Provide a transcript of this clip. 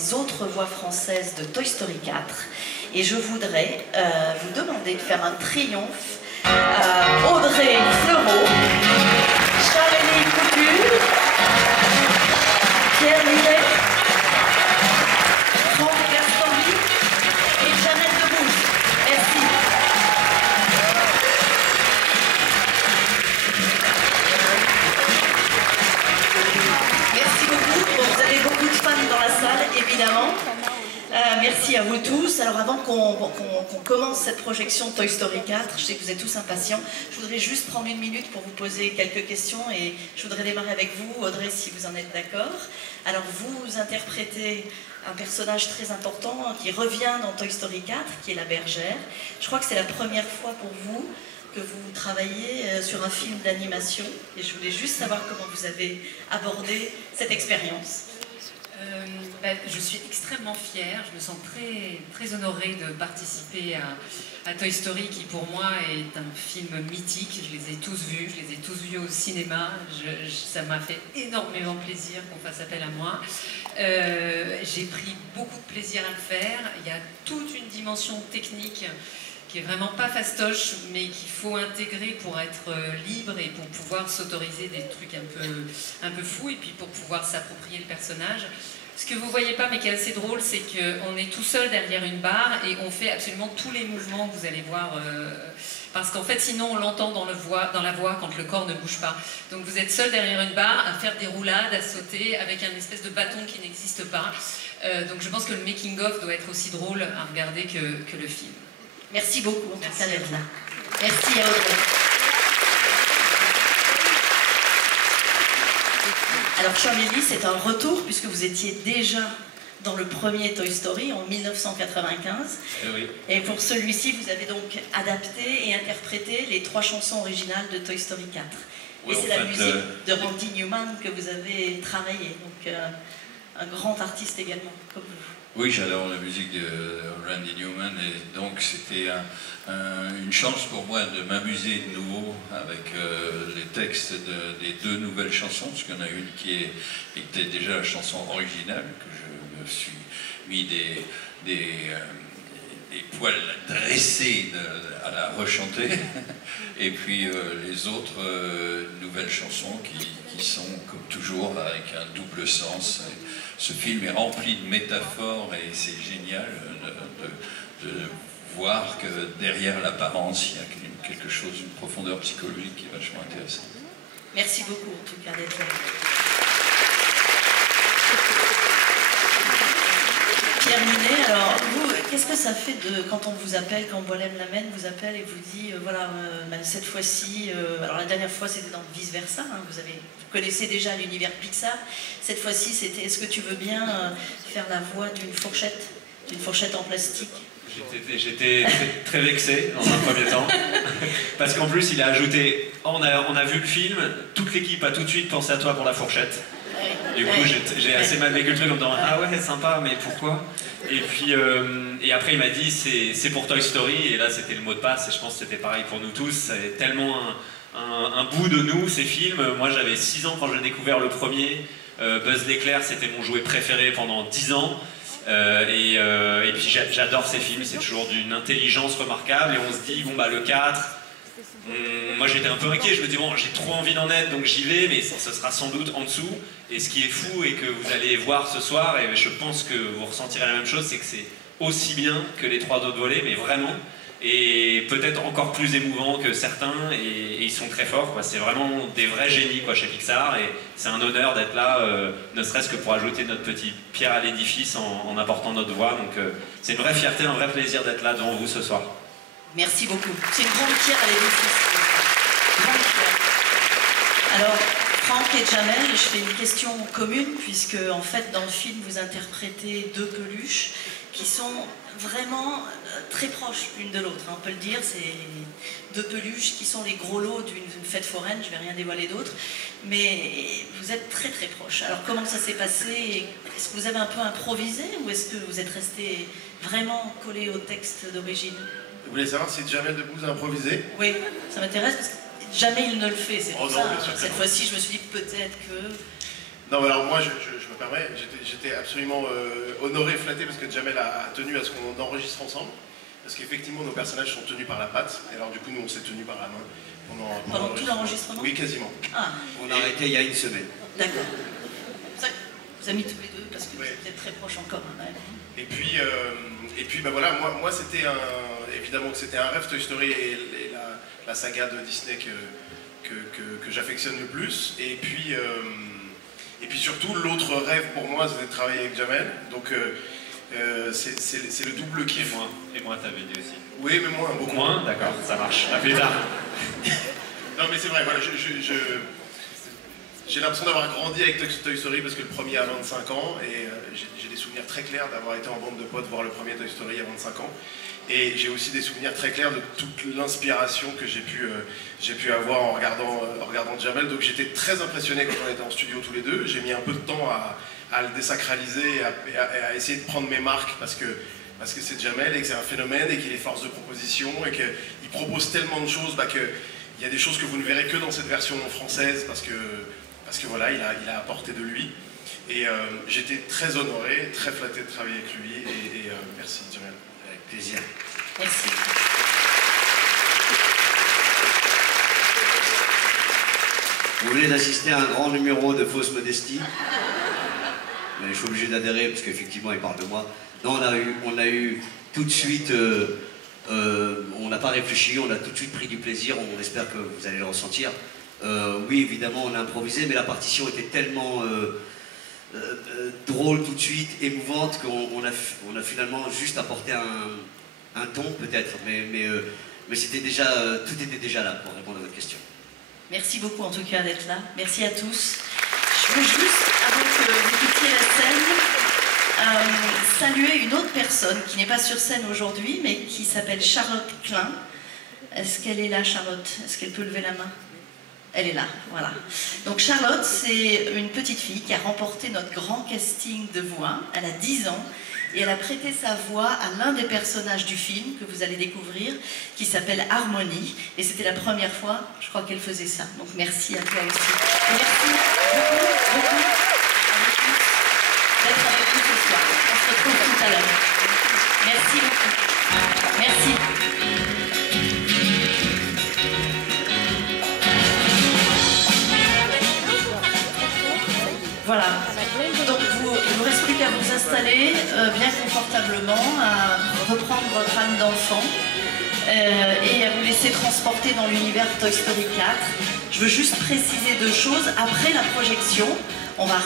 les autres voix françaises de Toy Story 4. Et je voudrais vous demander de faire un triomphe à Audrey Fleurot, Charlie Couture, Pierre Millet, Franck Gastambi et Jeannette Debouze. Merci. Merci beaucoup. Bon, vous avez beaucoup de fans dans la salle, évidemment. Merci à vous tous. Alors avant qu'on commence cette projection de Toy Story 4, je sais que vous êtes tous impatients, je voudrais juste prendre une minute pour vous poser quelques questions et je voudrais démarrer avec vous, Audrey, si vous en êtes d'accord. Alors vous interprétez un personnage très important qui revient dans Toy Story 4, qui est la bergère. Je crois que c'est la première fois pour vous que vous travaillez sur un film d'animation et je voulais juste savoir comment vous avez abordé cette expérience. Je suis extrêmement fière, je me sens très honorée de participer à Toy Story qui pour moi est un film mythique. Je les ai tous vus au cinéma, ça m'a fait énormément plaisir qu'on fasse appel à moi. J'ai pris beaucoup de plaisir à le faire, il y a toute une dimension technique qui est vraiment pas fastoche, mais qu'il faut intégrer pour être libre et pour pouvoir s'autoriser des trucs un peu fous, et puis pour pouvoir s'approprier le personnage. Ce que vous voyez pas, mais qui est assez drôle, c'est qu'on est tout seul derrière une barre et on fait absolument tous les mouvements que vous allez voir, parce qu'en fait, sinon, on l'entend dans la voix quand le corps ne bouge pas. Donc vous êtes seul derrière une barre à faire des roulades, à sauter avec un espèce de bâton qui n'existe pas. Donc je pense que le making-of doit être aussi drôle à regarder que le film. Merci beaucoup, en tout cas d'être là. Merci à Audrey. Alors Charlie, c'est un retour puisque vous étiez déjà dans le premier Toy Story en 1995. Oui. Et pour celui-ci, vous avez donc adapté et interprété les 3 chansons originales de Toy Story 4. Oui, et c'est la musique de Randy Newman que vous avez travaillé, donc un grand artiste également, comme vous. Oui, j'adore la musique de Randy Newman et donc c'était une chance pour moi de m'amuser de nouveau avec les textes des 2 nouvelles chansons, parce qu'il y en a une qui était déjà la chanson originale, que je me suis mis des poils dressés à la rechanter, et puis les autres nouvelles chansons qui sont, comme toujours, avec un double sens. Ce film est rempli de métaphores et c'est génial de voir que derrière l'apparence, il y a quelque chose, une profondeur psychologique qui est vachement intéressante. Merci beaucoup en tout cas d'être là. Pierre Millet, alors vous, qu'est-ce que ça fait quand on vous appelle, quand Boilem Lamène vous appelle et vous dit, voilà, cette fois-ci, alors la dernière fois c'était dans Vice Versa, hein, vous connaissez déjà l'univers Pixar, cette fois-ci c'était, est-ce que tu veux bien faire la voix d'une fourchette en plastique? J'étais très vexé dans un premier temps, parce qu'en plus il a ajouté, on a vu le film, toute l'équipe a tout de suite pensé à toi pour la fourchette. Du coup, j'ai assez mal vécu le truc en me disant « Ah ouais, sympa, mais pourquoi ?» Et puis, et après il m'a dit « C'est pour Toy Story » et là c'était le mot de passe et je pense que c'était pareil pour nous tous. C'est tellement un bout de nous, ces films. Moi j'avais 6 ans quand j'ai découvert le premier. Buzz l'éclair, c'était mon jouet préféré pendant 10 ans. Et puis j'adore ces films, c'est toujours d'une intelligence remarquable et on se dit « Bon bah le 4... » Moi j'étais un peu inquiet, je me dis bon j'ai trop envie d'en être donc j'y vais mais ce sera sans doute en dessous et ce qui est fou et que vous allez voir ce soir et je pense que vous ressentirez la même chose, c'est que c'est aussi bien que les 3 autres volets mais vraiment et peut-être encore plus émouvant que certains et ils sont très forts quoi. C'est vraiment des vrais génies quoi, chez Pixar et c'est un honneur d'être là ne serait-ce que pour ajouter notre petite pierre à l'édifice en apportant notre voix donc c'est une vraie fierté, un vrai plaisir d'être là devant vous ce soir. Merci beaucoup. C'est une grande pierre à l'édifice. Alors, Franck et Jamel, je fais une question commune, puisque en fait, dans le film, vous interprétez 2 peluches qui sont vraiment très proches l'une de l'autre. On peut le dire, c'est 2 peluches qui sont les gros lots d'une fête foraine, je ne vais rien dévoiler d'autre, mais vous êtes très très proches. Alors, comment ça s'est passé? Est-ce que vous avez un peu improvisé ou est-ce que vous êtes resté vraiment collé au texte d'origine? Vous voulez savoir si Jamel Debbouze a improvisé? Oui, ça m'intéresse parce que jamais il ne le fait, c'est pour ça. Non, Cette fois-ci, je me suis dit peut-être que... Non, alors moi, je me permets, j'étais absolument honoré, flatté, parce que Jamel a tenu à ce qu'on enregistre ensemble. Parce qu'effectivement, nos personnages sont tenus par la patte, et alors du coup, nous, on s'est tenus par la main. Pendant tout l'enregistrement? Oui, quasiment. Ah. On a arrêté il y a une semaine. D'accord. C'est ça que vous avez mis tous les deux, parce que vous êtes très proches encore. Hein, et puis ben voilà, moi c'était évidemment que c'était un rêve Toy Story et la saga de Disney que j'affectionne le plus. Et puis surtout, l'autre rêve pour moi, c'était de travailler avec Jamel. Donc c'est le double kiff. Et moi, t'avais dit aussi. Oui, mais moins, beaucoup. Moins, d'accord, ça marche. À plus tard. Non, mais c'est vrai, voilà, j'ai l'impression d'avoir grandi avec Toy Story parce que le premier a 25 ans et j'ai des souvenirs très clairs d'avoir été en bande de potes voir le premier Toy Story à 25 ans. Et j'ai aussi des souvenirs très clairs de toute l'inspiration que j'ai pu avoir en regardant Jamel. Donc j'étais très impressionné quand on était en studio tous les deux. J'ai mis un peu de temps à le désacraliser et à essayer de prendre mes marques parce que c'est Jamel et que c'est un phénomène et qu'il est force de proposition et qu'il propose tellement de choses qu'il y a des choses que vous ne verrez que dans cette version française parce que voilà, il a apporté de lui. Et j'étais très honoré, très flatté de travailler avec lui et merci Jamel. Avec plaisir. Merci. Vous venez d'assister à un grand numéro de fausse modestie. Mais je suis obligé d'adhérer parce qu'effectivement il parle de moi. Non, on a eu tout de suite, on n'a pas réfléchi, on a tout de suite pris du plaisir, on espère que vous allez le ressentir. Oui, évidemment, on a improvisé, mais la partition était tellement drôle tout de suite, émouvante, qu'on a finalement juste apporté un ton peut-être, mais c'était déjà, tout était déjà là pour répondre à votre question. Merci beaucoup en tout cas d'être là. Merci à tous. Je veux juste, avant que vous quittiez la scène, saluer une autre personne qui n'est pas sur scène aujourd'hui, mais qui s'appelle Charlotte Klein. Est-ce qu'elle est là, Charlotte? Est-ce qu'elle peut lever la main? Elle est là, voilà. Donc Charlotte, c'est une petite fille qui a remporté notre grand casting de voix. Elle a 10 ans et elle a prêté sa voix à l'un des personnages du film que vous allez découvrir, qui s'appelle Harmonie. Et c'était la première fois, je crois, qu'elle faisait ça. Donc merci à toi aussi. Et merci beaucoup d'être avec nous ce soir. On se retrouve tout à l'heure. Merci beaucoup. Merci. Voilà, donc il ne vous reste plus qu'à vous installer bien confortablement, à reprendre votre âme d'enfant et à vous laisser transporter dans l'univers Toy Story 4. Je veux juste préciser deux choses. Après la projection, on va